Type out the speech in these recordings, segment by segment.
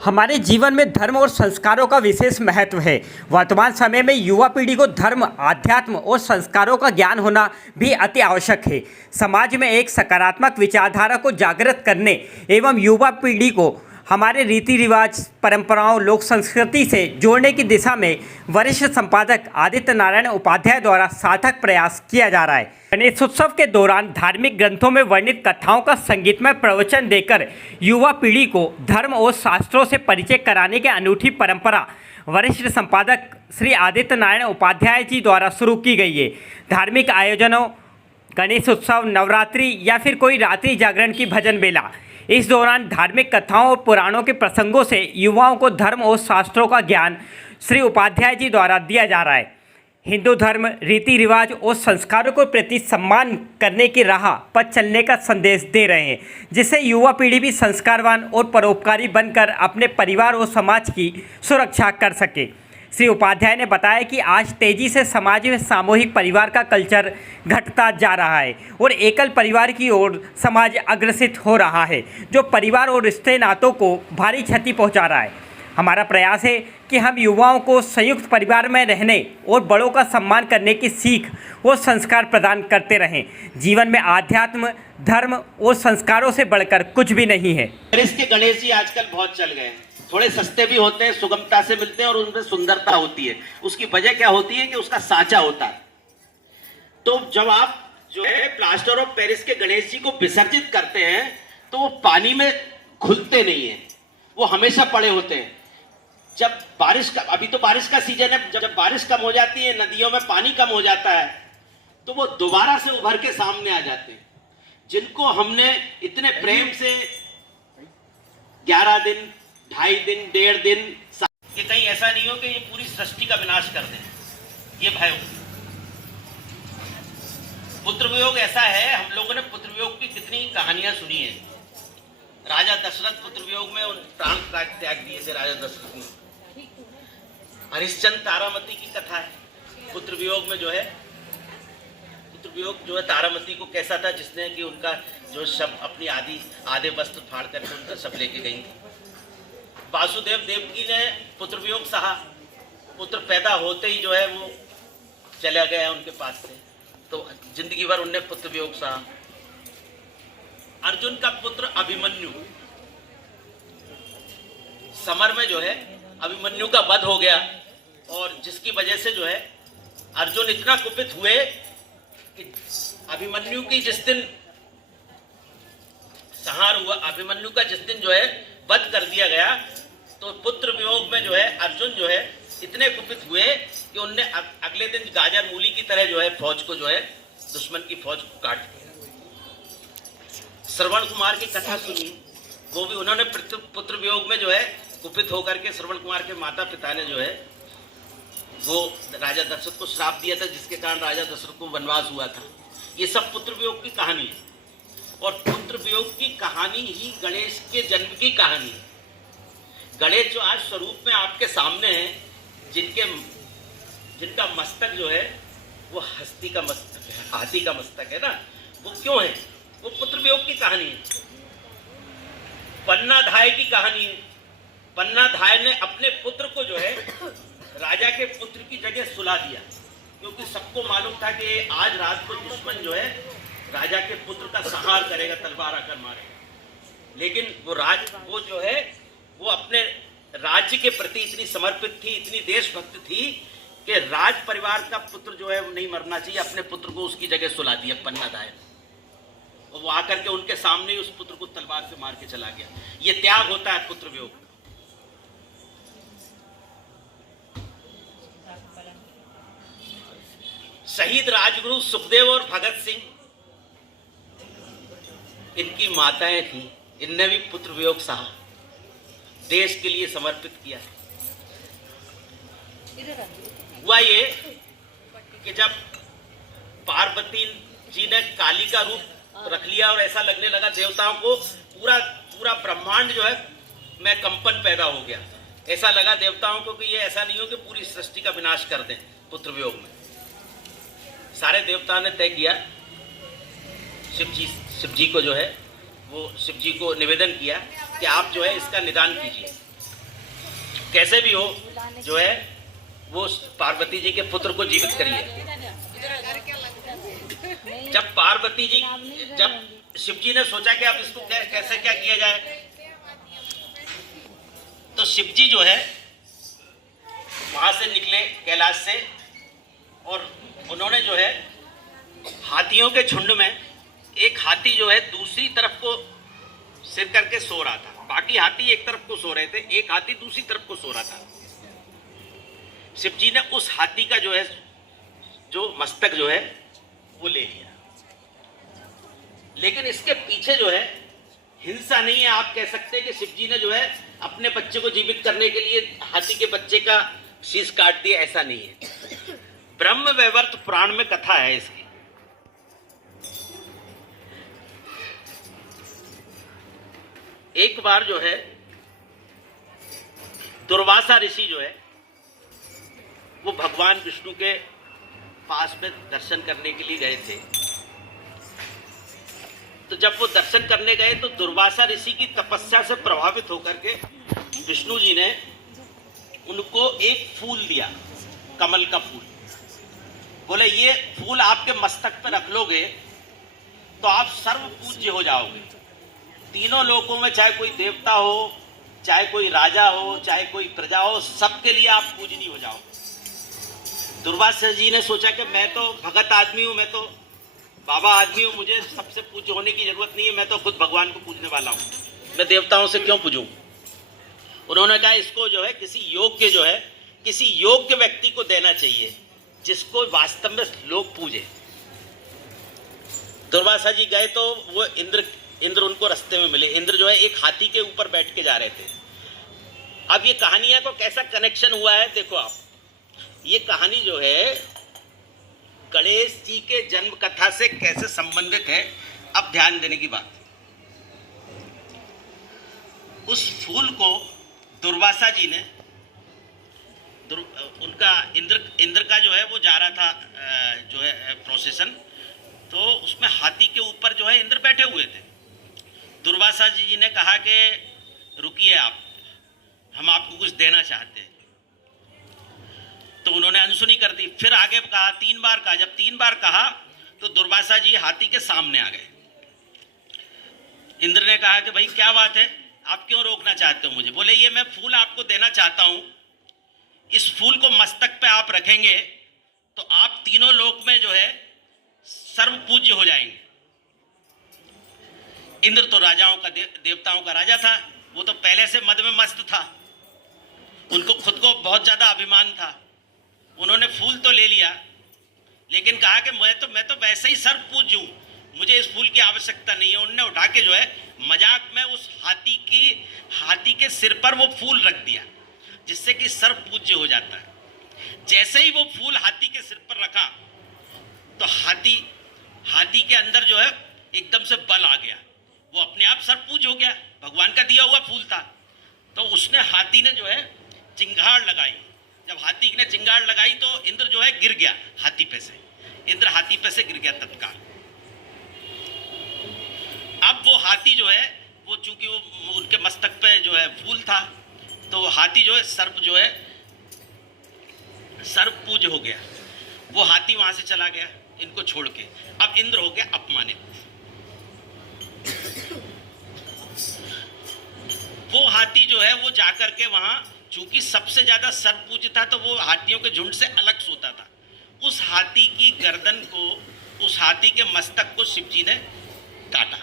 हमारे जीवन में धर्म और संस्कारों का विशेष महत्व है। वर्तमान समय में युवा पीढ़ी को धर्म, आध्यात्म और संस्कारों का ज्ञान होना भी अति आवश्यक है। समाज में एक सकारात्मक विचारधारा को जागृत करने एवं युवा पीढ़ी को हमारे रीति रिवाज, परंपराओं, लोक संस्कृति से जोड़ने की दिशा में वरिष्ठ संपादक आदित्य नारायण उपाध्याय द्वारा सार्थक प्रयास किया जा रहा है। गणेशोत्सव के दौरान धार्मिक ग्रंथों में वर्णित कथाओं का संगीतमय प्रवचन देकर युवा पीढ़ी को धर्म और शास्त्रों से परिचय कराने की अनूठी परंपरा वरिष्ठ संपादक श्री आदित्य नारायण उपाध्याय जी द्वारा शुरू की गई है। धार्मिक आयोजनों, गणेश उत्सव, नवरात्रि या फिर कोई रात्रि जागरण की भजन बेला, इस दौरान धार्मिक कथाओं और पुराणों के प्रसंगों से युवाओं को धर्म और शास्त्रों का ज्ञान श्री उपाध्याय जी द्वारा दिया जा रहा है। हिंदू धर्म, रीति रिवाज और संस्कारों के प्रति सम्मान करने की राह पर चलने का संदेश दे रहे हैं, जिससे युवा पीढ़ी भी संस्कारवान और परोपकारी बनकर अपने परिवार और समाज की सुरक्षा कर सके। श्री उपाध्याय ने बताया कि आज तेजी से समाज में सामूहिक परिवार का कल्चर घटता जा रहा है और एकल परिवार की ओर समाज अग्रसित हो रहा है, जो परिवार और रिश्ते नातों को भारी क्षति पहुंचा रहा है। हमारा प्रयास है कि हम युवाओं को संयुक्त परिवार में रहने और बड़ों का सम्मान करने की सीख और संस्कार प्रदान करते रहें। जीवन में आध्यात्म, धर्म और संस्कारों से बढ़कर कुछ भी नहीं है। इसके गणेश जी आजकल बहुत चल गए हैं, थोड़े सस्ते भी होते हैं, सुगमता से मिलते हैं और उनमें सुंदरता होती है। उसकी वजह क्या होती है कि उसका साँचा होता है। तो जब आप जो है प्लास्टर ऑफ पेरिस के गणेश जी को विसर्जित करते हैं तो वो पानी में घुलते नहीं है, वो हमेशा पड़े होते हैं। जब बारिश का, अभी तो बारिश का सीजन है, जब बारिश कम हो जाती है, नदियों में पानी कम हो जाता है, तो वो दोबारा से उभर के सामने आ जाते हैं। जिनको हमने इतने प्रेम से 11 दिन, 2.5 दिन, 1.5 दिन, कि कहीं ऐसा नहीं हो कि ये पूरी सृष्टि का विनाश कर दें, ये भय हो। पुत्र वियोग ऐसा है, हम लोगों ने पुत्र वियोग की कितनी कहानियां सुनी है। राजा दशरथ पुत्र वियोग में उन प्राण त्याग दिए थे राजा दशरथ ने। हरिश्चंद्र तारामती की कथा है। पुत्र वियोग में जो है, पुत्र वियोग जो है तारामती को कैसा था, जिसने कि उनका जो शब अपनी आधे वस्त्र फाड़ करके उनका सब लेके गई थी। वासुदेव देवकी ने पुत्र वियोग सहा, पुत्र पैदा होते ही जो है वो चला गया उनके पास से, तो जिंदगी भर उनने पुत्र वियोग सहा। अर्जुन का पुत्र अभिमन्यु, समर में जो है अभिमन्यु का वध हो गया और जिसकी वजह से जो है अर्जुन इतना कुपित हुए कि अभिमन्यु की जिस दिन संहार हुआ, अभिमन्यु का जिस दिन जो है वध कर दिया गया, तो पुत्र वियोग में जो है अर्जुन जो है इतने कुपित हुए कि उनने अगले दिन गाजर मूली की तरह जो है फौज को जो है दुश्मन की फौज को काट दिया। श्रवण कुमार की कथा सुनी, वो भी उन्होंने पुत्र वियोग में जो है कुपित होकर के श्रवण कुमार के माता पिता ने जो है वो राजा दशरथ को श्राप दिया था, जिसके कारण राजा दशरथ को वनवास हुआ था। ये सब पुत्र वियोग की कहानी है और पुत्र वियोग की कहानी ही गणेश के जन्म की कहानी है। गणेश जो आज स्वरूप में आपके सामने है, जिनका मस्तक जो है वो हस्ती का मस्तक है, हाथी का मस्तक है ना, वो क्यों है? वो पुत्र वियोग की कहानी है। पन्नाधाय की कहानी है। पन्नाधाय ने अपने पुत्र को जो है राजा के पुत्र की जगह सुला दिया, क्योंकि सबको मालूम था कि आज रात को दुश्मन जो है राजा के पुत्र का संहार करेगा, तलवार आकर मारेगा। लेकिन वो जो है वो अपने राज्य के प्रति इतनी समर्पित थी, इतनी देशभक्त थी कि राज परिवार का पुत्र जो है वो नहीं मरना चाहिए, अपने पुत्र को उसकी जगह सुला दिया पन्नाधाय। वो आकर के उनके सामने उस पुत्र को तलवार से मार के चला गया। ये त्याग होता है पुत्र वियोग। शहीद राजगुरु सुखदेव और भगत सिंह, इनकी माताएं थी, इनने भी पुत्र वियोग सहा, देश के लिए समर्पित किया। हुआ ये कि जब पार्वती जी ने काली का रूप रख लिया और ऐसा लगने लगा देवताओं को, पूरा ब्रह्मांड जो है में कंपन पैदा हो गया। ऐसा लगा देवताओं को कि ये ऐसा नहीं हो कि पूरी सृष्टि का विनाश कर दें। पुत्र वियोग में सारे देवताओं ने तय किया, शिव जी को जो है वो शिव जी को निवेदन किया कि आप जो है इसका निदान कीजिए। कैसे भी हो जो है वो पार्वती जी के पुत्र को जीवित करिए। जब शिव जी ने सोचा कि अब इसको कैसे क्या किया जाए, तो शिव जी जो है वहां से निकले कैलाश से, और उन्होंने जो है हाथियों के झुंड में एक हाथी जो है दूसरी तरफ को सिर करके सो रहा था। बाकी हाथी एक तरफ को सो रहे थे, एक हाथी दूसरी तरफ को सो रहा था। शिव जी ने उस हाथी का जो है जो मस्तक जो है वो ले लिया। लेकिन इसके पीछे जो है हिंसा नहीं है। आप कह सकते हैं कि शिव जी ने जो है अपने बच्चे को जीवित करने के लिए हाथी के बच्चे का शीश काट दिया, ऐसा नहीं है। ब्रह्म वैवर्त पुराण में कथा है इसकी। एक बार जो है दुर्वासा ऋषि जो है वो भगवान विष्णु के पास में दर्शन करने के लिए गए थे। तो जब वो दर्शन करने गए तो दुर्वासा ऋषि की तपस्या से प्रभावित होकर के विष्णु जी ने उनको एक फूल दिया, कमल का फूल। बोले ये फूल आपके मस्तक पर रख लोगे तो आप सर्व पूज्य हो जाओगे। तीनों लोकों में चाहे कोई देवता हो, चाहे कोई राजा हो, चाहे कोई प्रजा हो, सबके लिए आप पूजनीय हो जाओगे। दुर्वासा जी ने सोचा कि मैं तो भगत आदमी हूं, मैं तो बाबा आदमी हूं, मुझे सबसे पूज्य होने की जरूरत नहीं है, मैं तो खुद भगवान को पूजने वाला हूं, मैं देवताओं से क्यों पूजूं। उन्होंने कहा इसको जो है किसी योग्य व्यक्ति को देना चाहिए जिसको वास्तव में लोग पूजे। दुर्वासा जी गए तो वो इंद्र उनको रास्ते में मिले। इंद्र जो है एक हाथी के ऊपर बैठ के जा रहे थे। अब ये कहानियां को कैसा कनेक्शन हुआ है देखो आप। ये कहानी जो है गणेश जी के जन्म कथा से कैसे संबंधित है, अब ध्यान देने की बात। उस फूल को दुर्वासा जी ने उनका इंद्र का जो है वो जा रहा था जो है प्रोसेशन, तो उसमें हाथी के ऊपर जो है इंद्र बैठे हुए थे। दुर्वासा जी ने कहा कि रुकिए आप, हम आपको कुछ देना चाहते हैं। तो उन्होंने अनसुनी कर दी। फिर आगे कहा, 3 बार कहा। जब 3 बार कहा तो दुर्वासा जी हाथी के सामने आ गए। इंद्र ने कहा कि भाई क्या बात है, आप क्यों रोकना चाहते हो मुझे। बोले ये मैं फूल आपको देना चाहता हूं, इस फूल को मस्तक पे आप रखेंगे तो आप तीनों लोक में जो है सर्व पूज्य हो जाएंगे। इंद्र तो राजाओं का देवताओं का राजा था, वो तो पहले से मद में मस्त था, उनको खुद को बहुत ज्यादा अभिमान था। उन्होंने फूल तो ले लिया, लेकिन कहा कि मैं तो वैसे ही सर्व पूज्य हूं, मुझे इस फूल की आवश्यकता नहीं है। उन्होंने उठा के जो है मजाक में उस हाथी के सिर पर वो फूल रख दिया, जिससे कि सर्व पूज्य हो जाता है। जैसे ही वो फूल हाथी के सिर पर रखा तो हाथी के अंदर जो है एकदम से बल आ गया, वो अपने आप सर्व पूज्य हो गया, भगवान का दिया हुआ फूल था। तो हाथी ने जो है चिंगाड़ लगाई। जब हाथी ने चिंगाड़ लगाई तो इंद्र जो है गिर गया हाथी पे से, इंद्र हाथी पे से गिर गया तत्काल। अब वो हाथी जो है वो चूंकि वो उनके मस्तक पे जो है फूल था, तो हाथी जो है सर्व पूज्य हो गया। वो हाथी वहां से चला गया इनको छोड़ के। अब इंद्र हो गया अपमानित। वो हाथी जो है वो जाकर के वहां, चूंकि सबसे ज्यादा सर्व पूज्य था, तो वो हाथियों के झुंड से अलग सोता था। उस हाथी की गर्दन को, उस हाथी के मस्तक को शिव जी ने काटा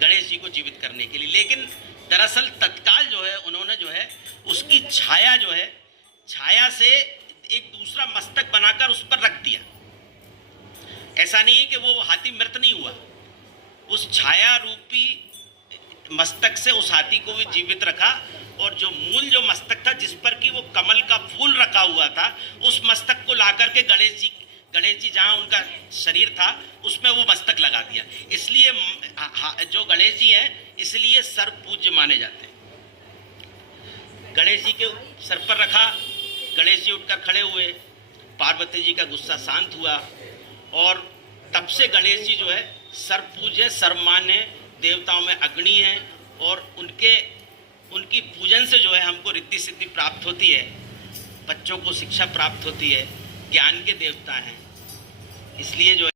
गणेश जी को जीवित करने के लिए। लेकिन दरअसल तत्काल जो है उन्होंने जो है उसकी छाया से एक दूसरा मस्तक बनाकर उस पर रख दिया। ऐसा नहीं है कि वो हाथी मृत नहीं हुआ, उस छाया रूपी मस्तक से उस हाथी को भी जीवित रखा, और जो मस्तक था जिस पर कि वो कमल का फूल रखा हुआ था, उस मस्तक को ला करके गणेश जी जहां उनका शरीर था उसमें वो मस्तक लगा दिया। इसलिए जो गणेश जी हैं इसलिए सर्व पूज्य माने जाते हैं। गणेश जी के सर पर रखा, गणेश जी उठकर खड़े हुए, पार्वती जी का गुस्सा शांत हुआ, और तब से गणेश जी जो है सर्व पूज्य, सर्वमान्य, देवताओं में अग्रणी हैं, और उनकी पूजन से जो है हमको रिद्धि सिद्धि प्राप्त होती है, बच्चों को शिक्षा प्राप्त होती है, ज्ञान के देवता हैं, इसलिए जो